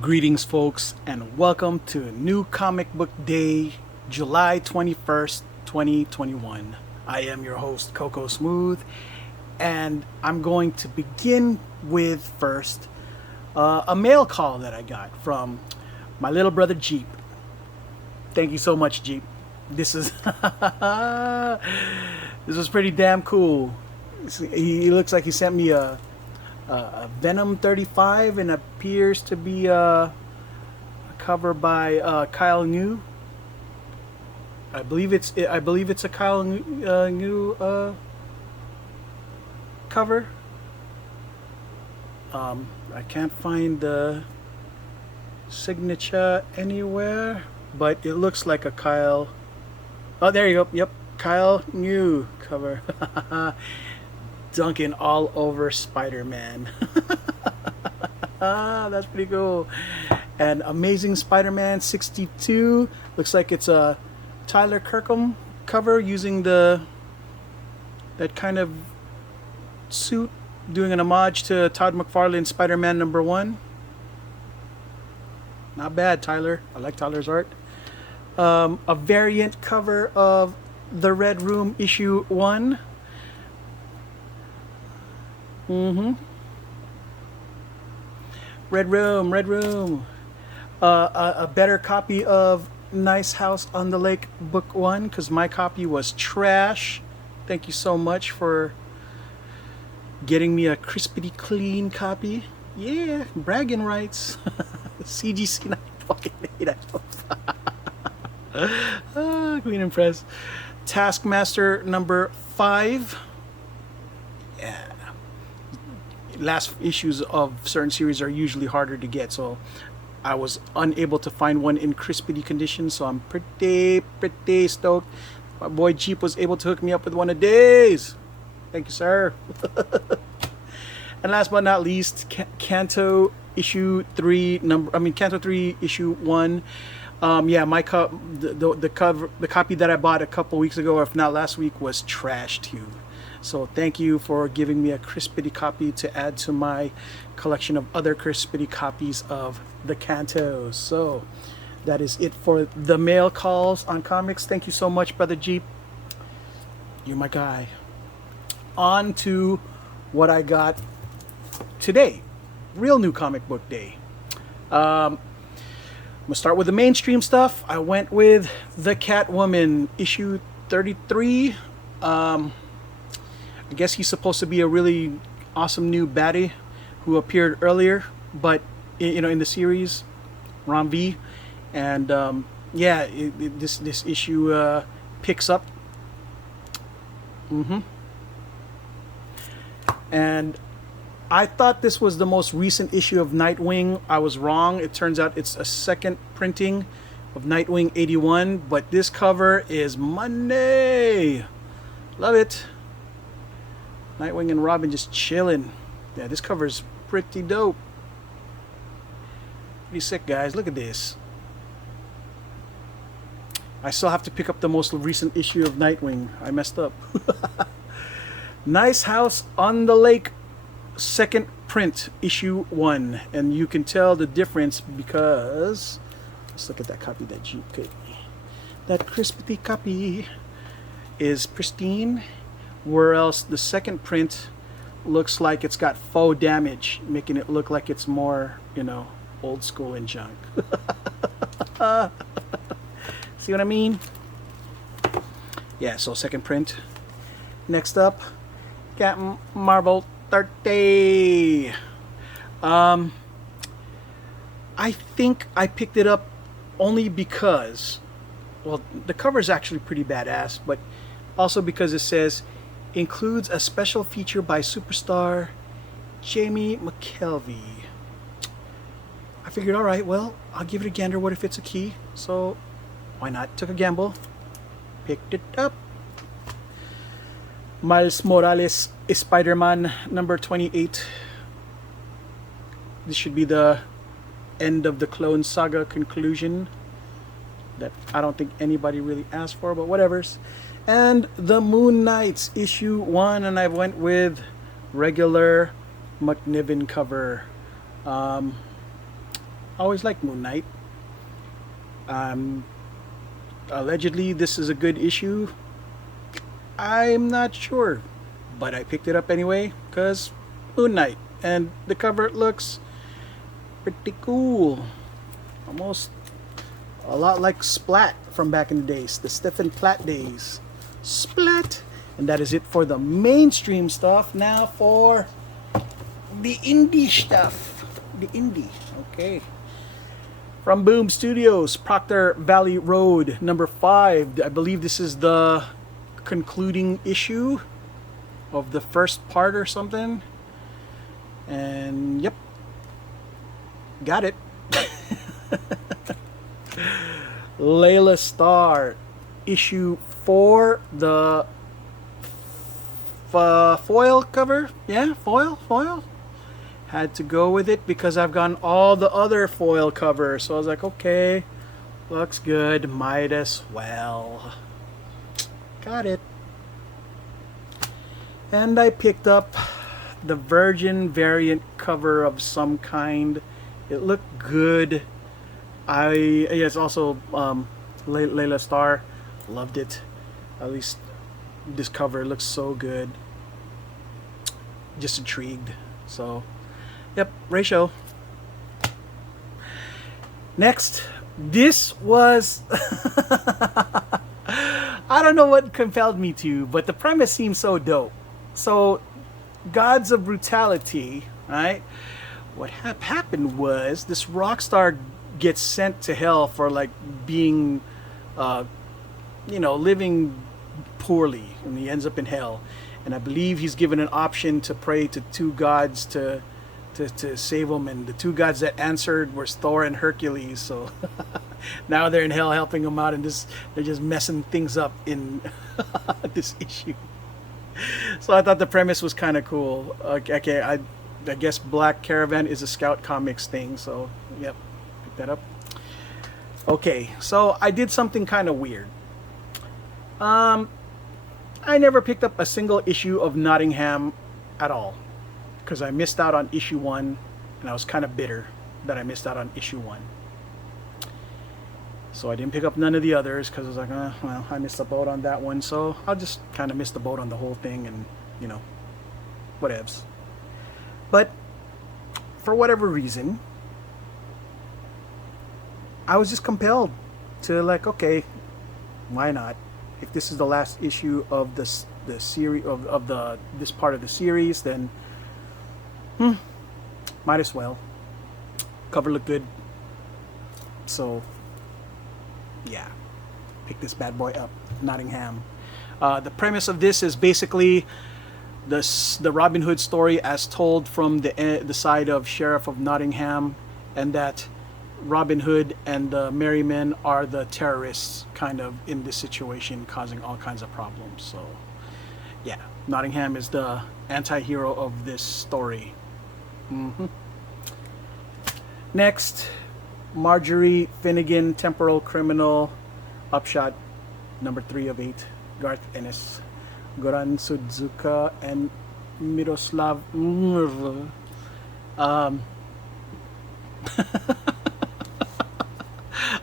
Greetings, folks, and welcome to New Comic Book Day, July 21st, 2021. I am your host, Coco Smooth, and I'm going to begin with first a mail call that I got from my little brother Jeep. Thank you so much, Jeep. This is this was pretty damn cool. He looks like he sent me a Venom 35 and appears to be a cover by Kyle New. I believe it's a Kyle New cover. I can't find the signature anywhere, but it looks like a Kyle. Oh, there you go. Yep, Kyle New cover. Dunking all over Spider-Man. That's pretty cool. And Amazing Spider-Man 62 looks like it's a Tyler Kirkham cover using that kind of suit, doing an homage to Todd McFarlane's Spider-Man #1. Not bad, Tyler. I like Tyler's art. A variant cover of The Red Room issue 1. Red Room. A better copy of Nice House on the Lake Book 1, because my copy was trash. Thank you so much for getting me a crispity clean copy. Yeah, bragging rights. CGC 9 fucking hate that. Queen Impress. Taskmaster #5. Yeah. Last issues of certain series are usually harder to get, so I was unable to find one in crispity condition, so I'm pretty stoked. My boy Jeep was able to hook me up with one of these. Thank you, sir. And last but not least, Canto issue 3 Canto 3 issue 1. Yeah, my the copy that I bought a couple weeks ago, or if not last week, was trash too. So thank you for giving me a crispity copy to add to my collection of other crispity copies of the Cantos. So that is it for the mail calls on comics. Thank you so much, Brother Jeep. You're my guy. On to what I got today. Real New Comic Book Day. I'm gonna start with the mainstream stuff. I went with the Catwoman issue 33. I guess he's supposed to be a really awesome new baddie who appeared earlier, but in the series, Ron V, and this issue picks up. And I thought this was the most recent issue of Nightwing. I was wrong. It turns out it's a second printing of Nightwing 81, but this cover is Monday. Love it. Nightwing and Robin just chilling. Yeah, this cover is pretty dope. Pretty sick, guys. Look at this. I still have to pick up the most recent issue of Nightwing. I messed up. Nice House on the Lake, second print, issue 1. And you can tell the difference because... let's look at that copy that Jeep gave me. That crispy copy is pristine, whereas the second print looks like it's got faux damage, making it look like it's more, old school and junk. See what I mean? Yeah, so second print. Next up, Captain Marvel 30. I think I picked it up only because, well, the cover is actually pretty badass, but also because it says, includes a special feature by superstar Jamie McKelvey. I figured, alright, well, I'll give it a gander. What if it's a key? So, why not? Took a gamble. Picked it up. Miles Morales is Spider-Man #28. This should be the end of the Clone Saga conclusion that I don't think anybody really asked for, but whatevers. And the Moon Knights issue 1, and I went with regular McNiven cover. always liked Moon Knight. Um, Allegedly, this is a good issue. I'm not sure, but I picked it up anyway because Moon Knight, and the cover looks pretty cool. Almost a lot like Splat from back in the days, the Stephen Platt days. Splat! And that is it for the mainstream stuff. Now for the indie stuff. The indie. Okay. From Boom Studios, Proctor Valley Road, number 5. I believe this is the concluding issue of the first part or something. And yep. Got it. Layla Starr, issue 4, the foil cover. Yeah, foil. Had to go with it because I've gotten all the other foil covers. So I was like, okay, looks good, might as well. Got it. And I picked up the Virgin variant cover of some kind. It looked good. It's also Layla Starr. Loved it. At least this cover looks so good. Just intrigued. So, yep, ratio. Next, this was I don't know what compelled me to, but the premise seems so dope. So, Gods of Brutality, right? What happened was this rock star gets sent to hell for like being, living poorly, and he ends up in hell. And I believe he's given an option to pray to two gods to save him, and the two gods that answered were Thor and Hercules. So now they're in hell helping him out, and they're just messing things up in this issue. So I thought the premise was kind of cool. Okay, I guess Black Caravan is a Scout Comics thing, so yep, pick that up. Okay, so I did something kind of weird. I never picked up a single issue of Nottingham at all because I missed out on issue 1, and I was kind of bitter that I missed out on issue 1. So I didn't pick up none of the others because I was like, well, I missed the boat on that one, so I'll just kind of miss the boat on the whole thing, and whatevs. But for whatever reason, I was just compelled to like, okay, why not? If this is the last issue of the series of this part of the series, then might as well. Cover looked good, so yeah, pick this bad boy up. Nottingham. The premise of this is basically the Robin Hood story as told from the side of Sheriff of Nottingham, and that Robin Hood and the Merry Men are the terrorists kind of in this situation, causing all kinds of problems. So yeah, Nottingham is the anti-hero of this story. Next, Marjorie Finnegan, Temporal Criminal, Upshot, number 3 of 8. Garth Ennis, Goran Sudzuka, and Miroslav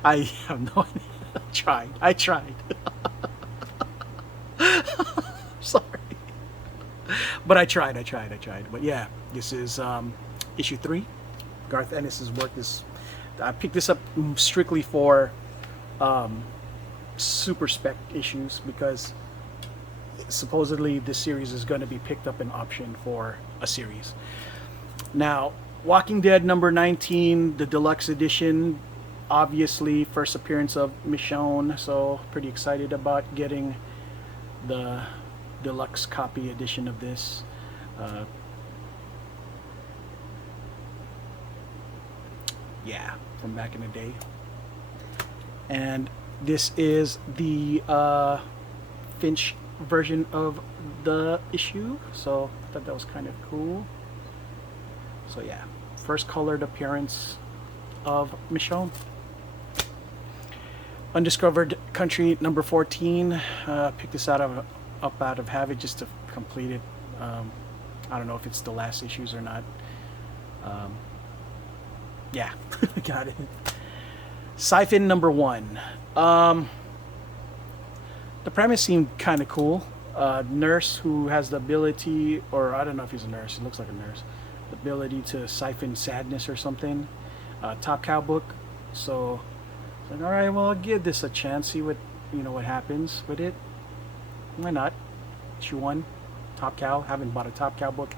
I have no idea. I tried. Sorry. But I tried. But yeah, this is issue 3. Garth Ennis' work is... I picked this up strictly for super spec issues because supposedly this series is going to be picked up in option for a series. Now, Walking Dead number 19, the deluxe edition, obviously first appearance of Michonne, so pretty excited about getting the deluxe copy edition of this. Yeah, from back in the day. And this is the Finch version of the issue, so I thought that was kind of cool. So yeah, first colored appearance of Michonne. Undiscovered Country number 14. Picked this up out of Havoc just to complete it. I don't know if it's the last issues or not. Yeah, got it. Siphon number 1. The premise seemed kind of cool. Nurse who has the ability, or I don't know if he's a nurse. He looks like a nurse. The ability to siphon sadness or something. Top Cow book. So, it's like, all right, well, I'll give this a chance. See what what happens with it. Why not? Issue 1, Top Cow. Haven't bought a Top Cow book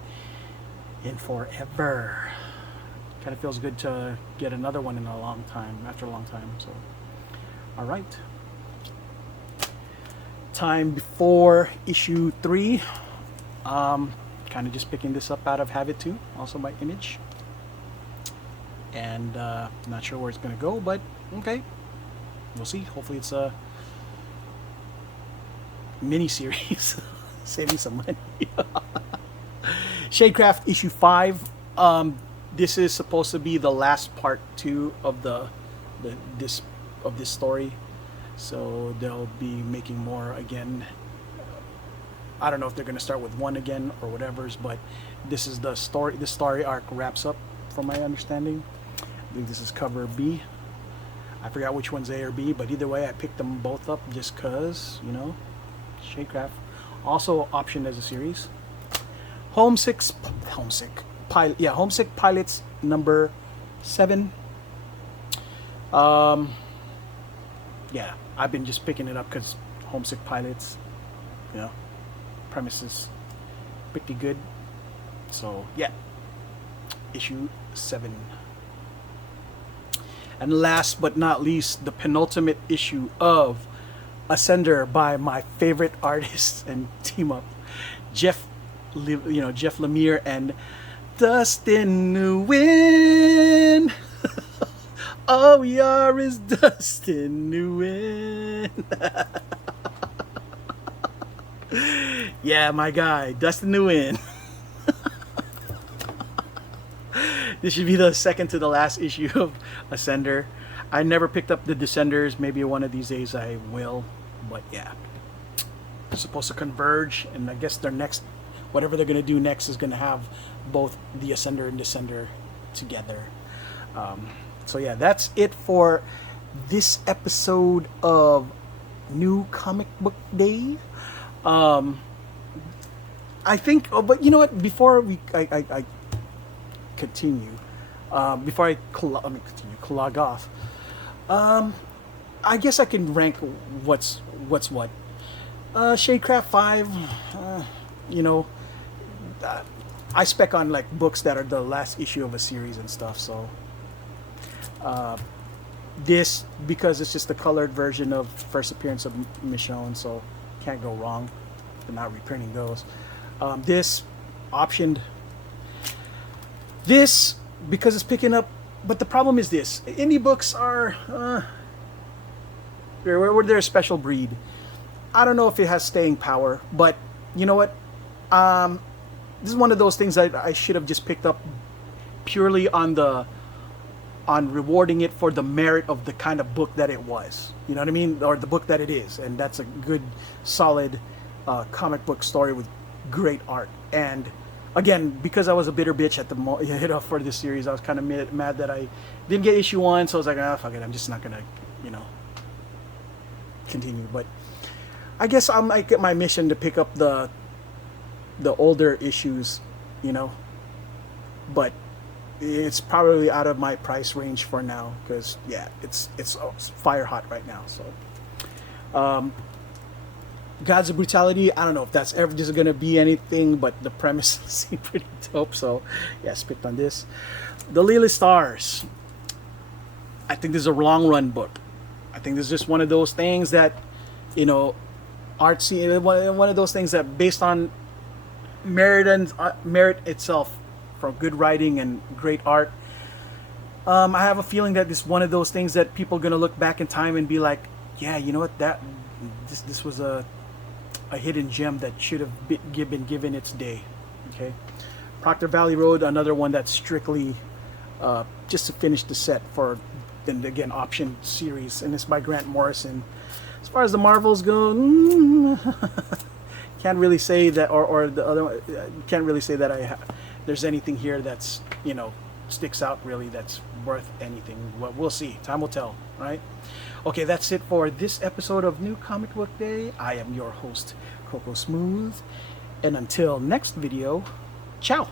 in forever. Kind of feels good to get another one in a long time, after a long time. So, all right. Time before issue 3. Kind of just picking this up out of Have It Too, also by Image. And not sure where it's going to go, but okay. We'll see. Hopefully it's a mini-series. Saving some money. Shadecraft issue 5. This is supposed to be the last part 2 of this story. So they'll be making more again. I don't know if they're going to start with 1 again or whatever's, but this is the story. The story arc wraps up, from my understanding. I think this is cover B. I forgot which one's A or B, but either way, I picked them both up just cause, Shadecraft. Also optioned as a series. Homesick Pilots number 7. Yeah, I've been just picking it up because Homesick Pilots, premise is pretty good. So yeah, issue 7. And last but not least, the penultimate issue of Ascender by my favorite artists and team up, Jeff Lemire and Dustin Nguyen. Oh, yar is Dustin Nguyen. Yeah, my guy, Dustin Nguyen. This should be the second to the last issue of Ascender. I never picked up the Descenders. Maybe one of these days I will. But yeah, they're supposed to converge, and I guess their next, whatever they're going to do next, is going to have both the Ascender and Descender together. So yeah, that's it for this episode of New Comic Book Day. I think, but you know what? Before I continue, before I log off, I guess I can rank what's what. Shadecraft 5, I spec on like books that are the last issue of a series and stuff. So this, because it's just the colored version of first appearance of Michonne, so can't go wrong. They're not reprinting those. This optioned. This because it's picking up, but the problem is this: indie books are they're a special breed. I don't know if it has staying power, but you know what? This is one of those things that I should have just picked up purely on rewarding it for the merit of the kind of book that it was. You know what I mean? Or the book that it is, and that's a good, solid comic book story with great art. And again, because I was a bitter bitch at the for this series, I was kind of mad that I didn't get issue 1. So I was like, fuck it, I'm just not gonna, continue. But I guess I'm like at my mission to pick up the older issues, but it's probably out of my price range for now, because yeah, it's fire hot right now. So Gods of Brutality, I don't know if that's ever just gonna be anything, but the premise seemed pretty dope, so yeah, picked on this. The Lily Stars, I think this is a long run book. I think this is just one of those things that, artsy, one of those things that based on merit itself, from good writing and great art. I have a feeling that this is one of those things that people are gonna look back in time and be like, yeah, you know what, this was a hidden gem that should have been given its day. Okay, Proctor Valley Road, another one that's strictly just to finish the set for, then again, option series, and it's by Grant Morrison. As far as the Marvels go, can't really say that, or the other one, can't really say that there's anything here that's sticks out really that's worth anything. We'll see. Time will tell, right? Okay, that's it for this episode of New Comic Book Day. I am your host, Coco Smooth. And until next video, ciao.